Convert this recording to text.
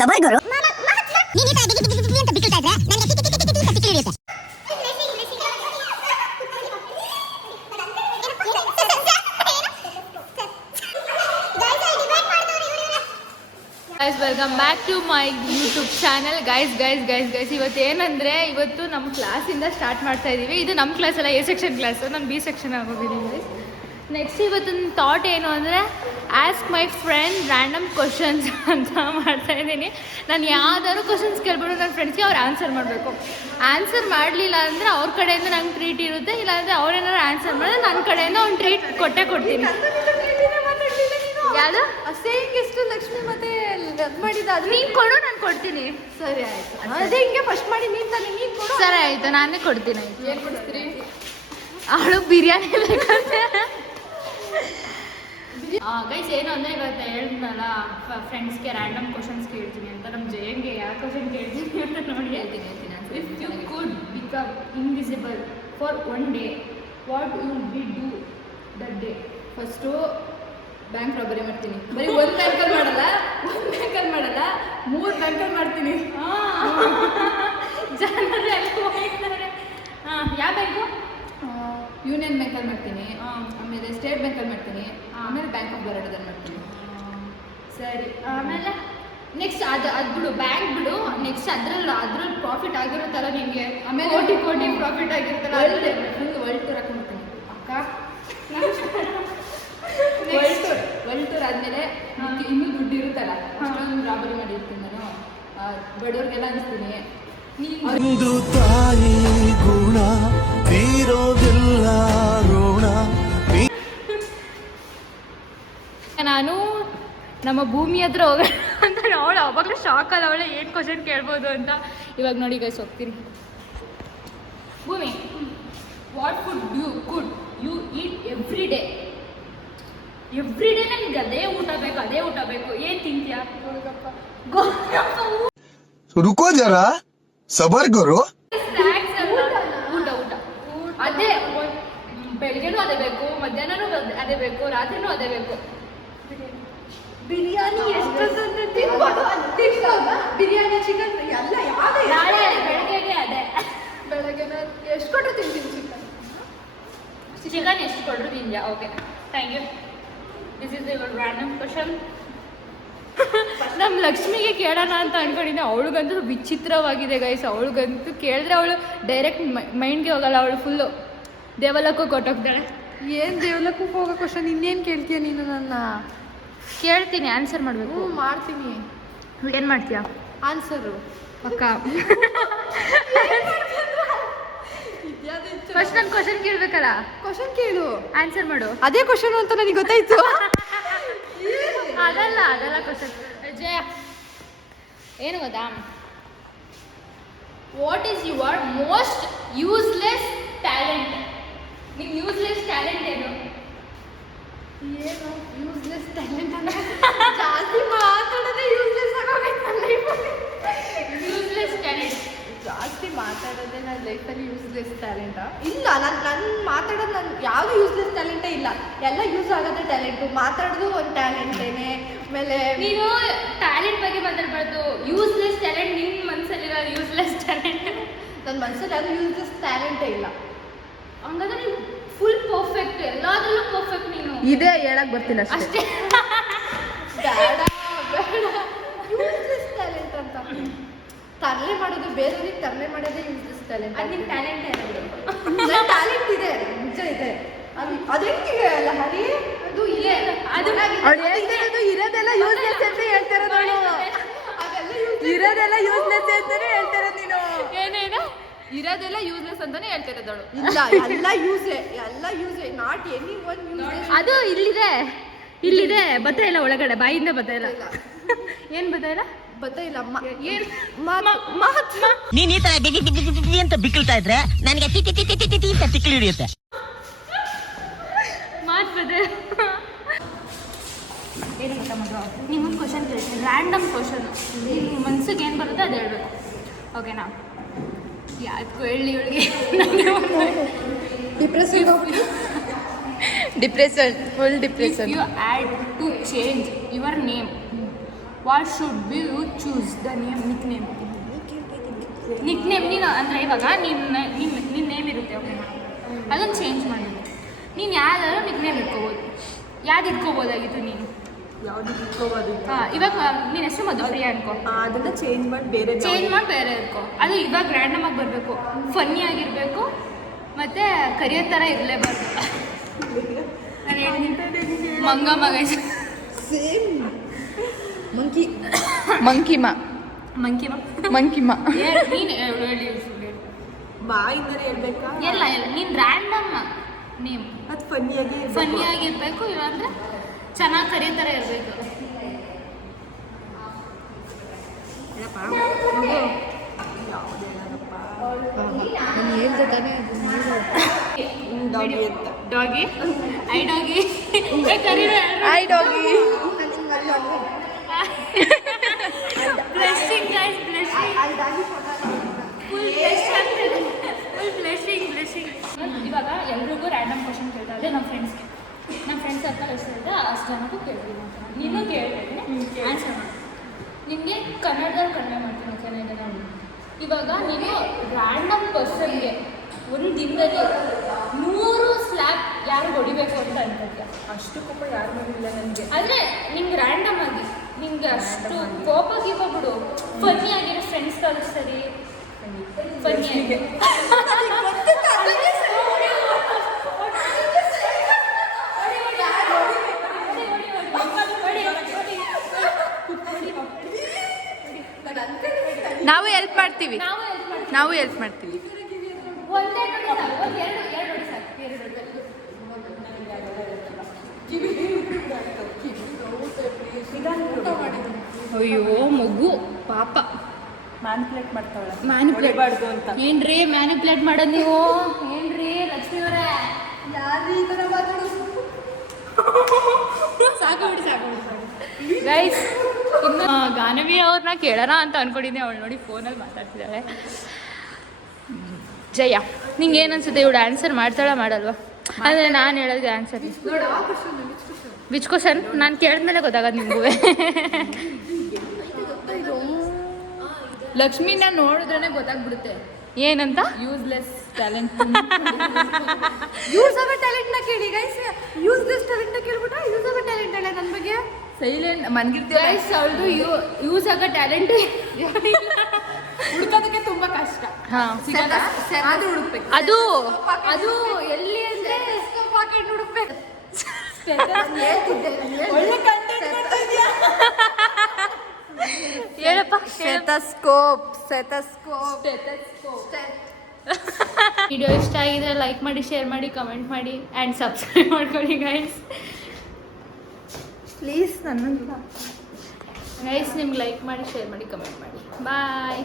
ಸಬರ್ ಗುರು. Guys welcome back to my YouTube channel. Guys ಇವತ್ತು ಏನಂದರೆ, ಇವತ್ತು ನಮ್ಮ ಕ್ಲಾಸಿಂದ ಸ್ಟಾರ್ಟ್ ಮಾಡ್ತಾ ಇದ್ದೀವಿ. ಇದು ನಮ್ಮ ಕ್ಲಾಸ್ ಅಲ್ಲ, ಎ ಸೆಕ್ಷನ್ ಕ್ಲಾಸು, ನಾನು ಬಿ ಸೆಕ್ಷನ್ ಆಗೋಗಿದ್ದೀನಿ ಗೈಸ್. ನೆಕ್ಸ್ಟ್ ಇವತ್ತಿನ ಥಾಟ್ ಏನು ಅಂದರೆ, ask my friend random questions ಅಂತ ಮಾಡ್ತಾ ಇದ್ದೀನಿ. ನಾನು ಯಾವ್ದಾದ್ರು ಕ್ವಶನ್ಸ್ ಕೇಳ್ಬಿಟ್ಟು ನನ್ನ ಫ್ರೆಂಡ್ಸ್ಗೆ ಅವ್ರು ಆನ್ಸರ್ ಮಾಡಬೇಕು. ಆನ್ಸರ್ ಮಾಡಲಿಲ್ಲ ಅಂದರೆ ಅವ್ರ ಕಡೆಯಿಂದ ನಂಗೆ ಟ್ರೀಟ್ ಇರುತ್ತೆ, ಇಲ್ಲಾಂದರೆ ಅವ್ರೇನಾದ್ರು ಆನ್ಸರ್ ಮಾಡಿದ್ರೆ ನನ್ನ ಕಡೆಯಿಂದ ಒಂದು ಟ್ರೀಟ್ ಕೊಡ್ತೀನಿ. ಯಾವುದು ಸೇಯಿಂಗ್ ಎಷ್ಟು ಲಕ್ಷ್ಮಿ ಮತ್ತೆ ಮಾಡಿದ ಅದು ನೀನು ಕೊಡು, ನಾನು ಕೊಡ್ತೀನಿ. ಸರಿ ಆಯ್ತು. ಅದೇ ಹಿಂಗೆ ಫಸ್ಟ್ ಮಾಡಿ ನೀನು ತಾನೆ, ನೀನು ಕೊಡು. ಸರಿ ಆಯಿತು, ನಾನೇ ಕೊಡ್ತೀನಿ. ಆಯ್ತು, ಏನು ಕೊಡಿಸ್ತೀರಿ? ಅವಳು ಬಿರಿಯಾನಿ ಬೇಕಂತೆ. ಗೈಸ್ ಏನು ಅಂದರೆ, ಇವತ್ತು ಹೇಳಿದ್ನಲ್ಲ ಫ್ರೆಂಡ್ಸ್ಗೆ ರ್ಯಾಂಡಮ್ ಕ್ವಶನ್ಸ್ ಕೇಳ್ತೀನಿ ಅಂತ. ನಮ್ಮ ಜಯಂಗೆ ಯಾವ ಕ್ವಶನ್ ಕೇಳ್ತೀನಿ ಅಂತ ನೋಡಿ ಹೇಳ್ತೀನಿ. If you could become invisible for one day, what you will do that day? First bank robbery ಮಾಡ್ತೀನಿ. ಬರೀ ಒಂದು ಬ್ಯಾಂಕಲ್ಲಿ ಮಾಡಲ್ಲ, 3 ಬ್ಯಾಂಕಲ್ಲಿ ಮಾಡ್ತೀನಿ. ಜನರೇ ಹೋಗ್ತಾರೆ. ಯಾವ ಬ್ಯಾಂಕು? ಯೂನಿಯನ್ ಬ್ಯಾಂಕಲ್ಲಿ ಮಾಡ್ತೀನಿ, ಆಮೇಲೆ ಸ್ಟೇಟ್ ಬ್ಯಾಂಕಲ್ಲಿ ಮಾಡ್ತೀನಿ, ಆಮೇಲೆ ಬ್ಯಾಂಕ್ ಆಫ್ ಬರೋಡದಲ್ಲಿ ಮಾಡ್ತೀನಿ. ಸರಿ, ಆಮೇಲೆ ನೆಕ್ಸ್ಟ್ ಅದು ಬಿಡು, ಬ್ಯಾಂಕ್ ಬಿಡು. ನೆಕ್ಸ್ಟ್ ಅದ್ರಲ್ಲಿ ಪ್ರಾಫಿಟ್ ಆಗಿರುತ್ತಲ್ಲ ನಿಮಗೆ, ಆಮೇಲೆ ಕೋಟಿ ಪ್ರಾಫಿಟ್ ಆಗಿರುತ್ತಲ್ಲ, ಅದರಲ್ಲಿ ಫುಲ್ ವರ್ಲ್ಡ್ ಟೂರ್ ಹಾಕೊಂಡ್ಬಿಡ್ತೀನಿ. ಅಕ್ಕ ವರ್ಲ್ಡ್ ಟೂರ್ ಆದಮೇಲೆ ಇನ್ನೂ ದುಡ್ಡು ಇರುತ್ತಲ್ಲ, ಅಷ್ಟೊಂದು ರಾಬರಿ ಮಾಡಿರ್ತೀನಿ ನಾನು. ಬಡವ್ರಿಗೆಲ್ಲ ಅನಿಸ್ತೀನಿ. ಒಂದು ತಾಯಿ ಗುಣ ತೀರೋದಿಲ್ಲ ಋಣ. ನಾನು ನಮ್ಮ ಭೂಮಿ ಹತ್ರ ಹೋಗೋಣ ಅಂತ ಅವಳು ಅವಾಗಲೂ ಶಾಕಲ್ಲ, ಅವಳೆ ಏನು ಕ್ವಶನ್ ಕೇಳ್ಬೋದು ಅಂತ. ಇವಾಗ ನೋಡಿ ಗೈಸ್, ಹೋಗ್ತೀನಿ. Bhumi, what food could you eat every day? ನನಗೆ ಅದೇ ಊಟ ಬೇಕು. ಏನು ತಿಂತೀಯಾ? रुको जरा सबर करो. ಸ್ನ್ಯಾಕ್ಸ್ ಅಲ್ಲ, ಊಟ. ಅದೇ ಬೆಳಗ್ಗೆನೂ ಅದೇ ಬೇಕು, ಮಧ್ಯಾಹ್ನನೂ ಅದೇ ಬೇಕು, ರಾತ್ರಿನೂ ಅದೇ ಬೇಕು. ಬಿರಿಯಾನಿ ಎಷ್ಟು ತಿನ್ಬೋದು, ಬಿರಿಯಾನಿ ಚಿಕನ್ ಎಲ್ಲ ಯಾವುದೇ ನಾಳೆ ಬೆಳಗ್ಗೆಗೆ ಅದೇ. ಬೆಳಗ್ಗೆ ಎಷ್ಟು ಕೊಟ್ಟರು ತಿಂತೀನಿ. ಚಿಕನ್ ಎಷ್ಟು ಕೊಟ್ಟರು ತಿಂದ್ಯಾ? Okay, thank you. This is your random question. ನಮ್ಮ ಲಕ್ಷ್ಮಿಗೆ ಕೇಳೋಣ ಅಂತ ಅನ್ಕೊಂಡಿದ್ದೆ. ಅವಳಿಗಂತೂ ವಿಚಿತ್ರವಾಗಿದೆ ಗೈಸ್. ಅವಳಿಗಂತೂ ಕೇಳಿದ್ರೆ ಅವಳು ಡೈರೆಕ್ಟ್ ಮೈಂಡ್ಗೆ ಹೋಗಲ್ಲ. ಅವಳು ಫುಲ್ಲು ದೇವಲಕ್ಕೂ ಕೊಟ್ಟೋಗ್ತಾಳೆ. ಏನು ದೇವಲಕ್ಕೂ ಹೋಗೋ ಕ್ವಶನ್ ಇನ್ನೇನು ಕೇಳ್ತೀಯ ನೀನು? ನನ್ನ ಕೇಳ್ತೀನಿ, ಆನ್ಸರ್ ಮಾಡಬೇಕು. ಮಾಡ್ತೀನಿ. ಏನು ಮಾಡ್ತೀಯಾ? ಆನ್ಸರು ಅಕ್ಕ ಫಸ್ಟ್ ನಾನು ಕ್ವಶನ್ ಕೇಳಬೇಕಲ್ಲ. ಕ್ವಶನ್ ಕೇಳು, ಆನ್ಸರ್ ಮಾಡು. ಅದೇ ಕ್ವಶನ್ ಅಂತ ನನಗೆ ಗೊತ್ತಾಯ್ತು. ಅದಲ್ಲ ಕ್ವಶನ್. ಜಯ, ಏನು ಗೊತ್ತಾ? What is your most useless talent? ನಿಮ್ಮ ಯೂಸ್ಲೆಸ್ ಟ್ಯಾಲೆಂಟ್ ಏನು? ಯೂಸ್ಲೆಸ್ ಟ್ಯಾಲೆಂಟ್ ಅಂದ್ರೆ ಜಾಸ್ತಿ ಮಾತಾಡೋದೇ ಯೂಸ್ಲೆಸ್ ಆಗೋಗೈತೆ ನನ್ನ ಲೈಫಲ್ಲಿ. ಯೂಸ್ಲೆಸ್ ಟ್ಯಾಲೆಂಟ್ ಜಾಸ್ತಿ ಮಾತಾಡೋದೇ ನನ್ನ ಲೈಫಲ್ಲಿ ಯೂಸ್ಲೆಸ್ ಟ್ಯಾಲೆಂಟಾ? ಇಲ್ಲ, ನಾನು ಮಾತಾಡೋದು ನನ್ನ ಯಾವುದು ಯೂಸ್ಲೆಸ್ ಟ್ಯಾಲೆಂಟೇ ಇಲ್ಲ. ಎಲ್ಲ ಯೂಸ್ ಆಗೋದೇ ಟ್ಯಾಲೆಂಟು. ಮಾತಾಡೋದು ಒಂದು ಟ್ಯಾಲೆಂಟೇನೆ. ಆಮೇಲೆ ನೀನು ಟ್ಯಾಲೆಂಟ್ ಬಗ್ಗೆ ಮಾತಾಡಬಾರ್ದು. ಯೂಸ್ಲೆಸ್ ಟ್ಯಾಲೆಂಟ್ ನಿಮ್ಮ ಮನಸ್ಸಲ್ಲಿರೋ ಯೂಸ್ಲೆಸ್ ಟ್ಯಾಲೆಂಟ್. ನನ್ನ ಮನಸ್ಸಲ್ಲಿ ಯಾವುದು ಯೂಸ್ಲೆಸ್ ಟ್ಯಾಲೆಂಟೇ ಇಲ್ಲ. ಹಂಗಾದ್ರೆ ನೀವು ಫುಲ್ ಪರ್ಫೆಕ್ಟ್, ಎಲ್ಲಾದ್ರಲ್ಲೂ ಪರ್ಫೆಕ್ಟ್ ನೀನು. ಇದೇ ಹೇಳಕ್ ಬರ್ತಿಲ್ಲ ಅಷ್ಟೇ. ಬೇಡ ಯೂಸ್ಲೆಸ್ ಟ್ಯಾಲೆಂಟ್ ಅಂತ. ತರಲೆ ಮಾಡೋದು, ಬೇರೆಯವ್ರಿಗೆ ತರಲೆ ಮಾಡೋದೇ ಯೂಸ್ಲೆಸ್ ಟ್ಯಾಲೆಂಟ್. ಅದು ನಿಮ್ಮ ಟ್ಯಾಲೆಂಟ್ ಏನಾದ್ರು? ನನ್ನ ಟ್ಯಾಲೆಂಟ್ ಇದೆ, ನಿಜ ಇದೆ. ಅದು ಹೆಂಗೆ ಅಲ್ಲ ಹರಿ? ಅದು ಇದೆ. ಅದು ಇರೋದೆಲ್ಲ ಯೂಸ್ಲೆಸ್ ಅಂತ ಹೇಳ್ತಿರೋದು. ಇರೋದೆಲ್ಲ ಯೂಸ್ಲೆಸ್ ಅಂತಾನೆ ಹೇಳ್ತಿರೋದು ನೀನು. ಏನೇನು ಇರೋದೆಲ್ಲ ಯೂಸ್ಲೆಸ್ ಅಂತಾನೆ ಹೇಳ್ತಿರೋದಳು. ಇಲ್ಲ, ಎಲ್ಲ ಯೂಸೇ ನಾಟ್ ಎನಿ ಒನ್ ಯೂಸ್ಲೆಸ್. ಅದು ಇಲ್ಲಿದೆ ಬರ್ತಾ ಇಲ್ಲ, ಒಳಗಡೆ ಬಾಯಿಂದ ಬರ್ತಾ ಇಲ್ಲ. ಏನು ಬರ್ತಾ ಇಲ್ಲ? ನೀನ್ ಈ ತರ ಗಿಗಿ ಅಂತ ಬಿಕ್ಕಳ್ತಾ ಇದ್ರೆ ನನಗೆ ತಿಕ್ಕಿ ಹಿಡಿಯುತ್ತೆ. ಮಾತು ಬದ ಏನು ಗೊತ್ತಾ ಮಗ, ನಿಮ್ಮೊಂದು ಕ್ವಶನ್ ಕೇಳ್ತೀನಿ, ರ್ಯಾಂಡಮ್ ಕ್ವಶನ್. ನಿಮ್ಮ ಮನ್ಸಿಗೆ ಏನು ಬರುತ್ತೆ ಅದು ಹೇಳ್ಬೇಕು, ಓಕೆನಾ? ಯಾಕೋ ಹೇಳಿ ಇವಳಿಗೆ depression, full depression. You had to change your name, what should be you choose the name nickname ನೀನು ಅಂದರೆ ಇವಾಗ ನಿನ್ನ ನೇಮ್ ಇರುತ್ತೆ ಓಕೆ ಅದನ್ನು ಚೇಂಜ್ ಮಾಡಿದ್ರು ನೀನು ಯಾವ್ದಾದ್ರು ನಿಕ್ ನೇಮ್ ಇಟ್ಕೋಬೋದು ಯಾವ್ದು ಇಟ್ಕೋಬೋದಾಗಿತ್ತು ನೀನು ಯಾವುದು ಇಟ್ಕೋಬೋದು ಹಾಂ ಇವಾಗ ನೀನು ಹೆಸರು ಮಧುಪ್ರಿಯ ಅನ್ಕೋ ಅದನ್ನ ಚೇಂಜ್ ಮಾಡಿ ಬೇರೆ ಇಟ್ಕೋ ಅದು ಇವಾಗ ರ್ಯಾಂಡಮ್ ಆಗಿ ಬರಬೇಕು ಫನ್ನಿ ಆಗಿರಬೇಕು ಮತ್ತು ಕರಿಯೋ ಥರ ಇರಲೇಬಾರ್ದು ನಾನು ಹೇಳ್ತೀನಿ ಮಂಗ ಮಗ ಸೇಮ್ ಮಂಕಿ ಮಂಕಿಮ ನೀನು ಹೇಳಿ ಬಾಯಿಂದನೇ ಹೇಳ್ಬೇಕಾ ಎಲ್ಲ ನೀನು ರ್ಯಾಂಡಮ್ ನೇಮ್ ಅದು ಫನ್ನಿಯಾಗಿರ್ಬೇಕು ಇಲ್ಲಾಂದ್ರೆ ಚೆನ್ನಾಗಿ ಕರಿಯೋ ಥರ ಇರಬೇಕು ಡಾಗಿ ಐ ಡಾಗಿ ಬ್ಲಶಿಂಗ್ ಗೈಸ್ ಬ್ಲಶಿಂಗ್ ಇವಾಗ ಎಲ್ರಿಗೂ ರ್ಯಾಂಡಮ್ ಕ್ವಶನ್ ಕೇಳ್ತಾ ಇದ್ದೆ ನಮ್ಮ ಫ್ರೆಂಡ್ಸ್ ಸರ್ಕಲ್ ಎಷ್ಟಿದೆ ಅಷ್ಟು ಜನಕ್ಕೂ ಕೇಳ್ತೀನಿ ನೀನು ಕೇಳ್ತೀನಿ ಆನ್ಸರ್ ಮಾಡಿ ನಿಮಗೆ ಕನ್ನಡದಲ್ಲಿ ಕಡಿಮೆ ಮಾಡ್ತೀನಿ ಚೆನ್ನಾಗಿದೆ ಇವಾಗ ನೀನು ರ್ಯಾಂಡಮ್ ಪರ್ಸನ್ಗೆ ಒಂದು ದಿನದಲ್ಲಿ 100 ಸ್ಲ್ಯಾಪ್ ಯಾರು ಹೊಡಿಬೇಕು ಅಂತ ಅನ್ಕೋತೀಯ ಅಷ್ಟು ಕೋಪ ಯಾರು ಮಾಡಿಲ್ಲ ನನಗೆ ಆದರೆ ನಿಂಗೆ ರ್ಯಾಂಡಮ್ ಆಗಿ ನಿಂಗೆ ಅಷ್ಟು ಕೋಪ ಗೀಪ ಬಿಡು ಫನ್ನಿ ಆಗಿರೋ ಫ್ರೆಂಡ್ಸ್ ಕಳಿಸ್ತಾರೆ ಫನ್ನಿ ಆಗಿ ನಾವು ಹೆಲ್ಪ್ ಮಾಡ್ತೀವಿ ಒಂದೇ ಎರಡು ಸಾಕು ಅಯ್ಯೋ ಮಗು ಪಾಪ ಮ್ಯಾನಿಪುಲೇಟ್ ಮಾಡ್ತಾವಳ ಮ್ಯಾನಿಪುಲೇಟ್ ಅಂತ ಏನ್ರಿ ಮ್ಯಾನಿಪುಲೇಟ್ ಮಾಡೋದು ನೀವು ಏನ್ರಿ ಲಕ್ಷ್ಮಿ ಅವರೇ ಯಾರು ಈ ಥರ ಮಾತಾಡೋದು ಸಾಕು ಗೈಸ್ ಇನ್ನು ಗಾನವಿ ಅವ್ರನ್ನ ಕೇಳೋಣ ಅಂತ ಅನ್ಕೊಂಡಿದ್ದೆ ಅವಳು ನೋಡಿ ಫೋನಲ್ಲಿ ಮಾತಾಡ್ತಿದ್ದಾಳೆ ಜಯ ನಿಂಗೆ ಏನು ಅನ್ಸುತ್ತೆ ಇವಳು ಆನ್ಸರ್ ಮಾಡ್ತಾಳ ಮಾಡಲ್ವಾ ಅಂದರೆ ನಾನು ಹೇಳೋದು ಆನ್ಸರ್ ವಿಚ್ ಕ್ವಶನ್ ನಾನು ಕೇಳಿದ್ಮೇಲೆ ಗೊತ್ತಾಗೋದು ನಿಮಗೂ ಲಕ್ಷ್ಮಿನ ನೋಡಿದ್ರೇ ಗೊತ್ತಾಗ್ಬಿಡುತ್ತೆ ಏನಂತ ಯೂಸ್ಲೆಸ್ ಟ್ಯಾಲೆಂಟ್ ಯೂಸ್ ಆಗೋ ಟ್ಯಾಲೆಂಟ್ನ ಕೇಳಿ ಗೈಸ್ ಯೂಸ್ಲೆಸ್ ಟ್ಯಾಲೆಂಟ್ನ ಕೇಳ್ಬಿಟ್ಟ ಯೂಸ್ ಆಗೋ ಟ್ಯಾಲೆಂಟ್ ಅಲ್ಲ ನನ್ನ ಬಗ್ಗೆ ಸೈಲೆಂಟ್ ಮನ್ಗಿರ್ತೀವಿ ಗೈಸ್ ಅವಳದು ಯೂಸ್ ಆಗೋ ಟ್ಯಾಲೆಂಟ್ ಹುಡ್ಕೋದಕ್ಕೆ ತುಂಬಾ ಕಷ್ಟ ಹಾಂ ಅದು ಹುಡುಕ್ಬೇಕು ಅದು ಎಲ್ಲಿ ಅಂದರೆ ಪಾಕೆಟ್ ಹುಡುಕ್ಬೇಕು ಒಳ್ಳೆ ಕಂಟೆಂಟ್ ಮಾಡ್ತಾ ಇದೀಯಾ ಹೇಳಪ್ಪ ಸ್ಟೆಥೋಸ್ಕೋಪ್ ವಿಡಿಯೋ ಇಷ್ಟ ಆಗಿದ್ರೆ ಲೈಕ್ ಮಾಡಿ ಶೇರ್ ಮಾಡಿ ಕಮೆಂಟ್ ಮಾಡಿ ಆ್ಯಂಡ್ ಸಬ್ಸ್ಕ್ರೈಬ್ ಮಾಡ್ಕೊಳ್ಳಿ ಗೈಸ್ ಪ್ಲೀಸ್ ನನ್ನ ಗೈಸ್ ನಿಮ್ಗೆ ಲೈಕ್ ಮಾಡಿ ಶೇರ್ ಮಾಡಿ ಕಮೆಂಟ್ ಮಾಡಿ ಬಾಯ್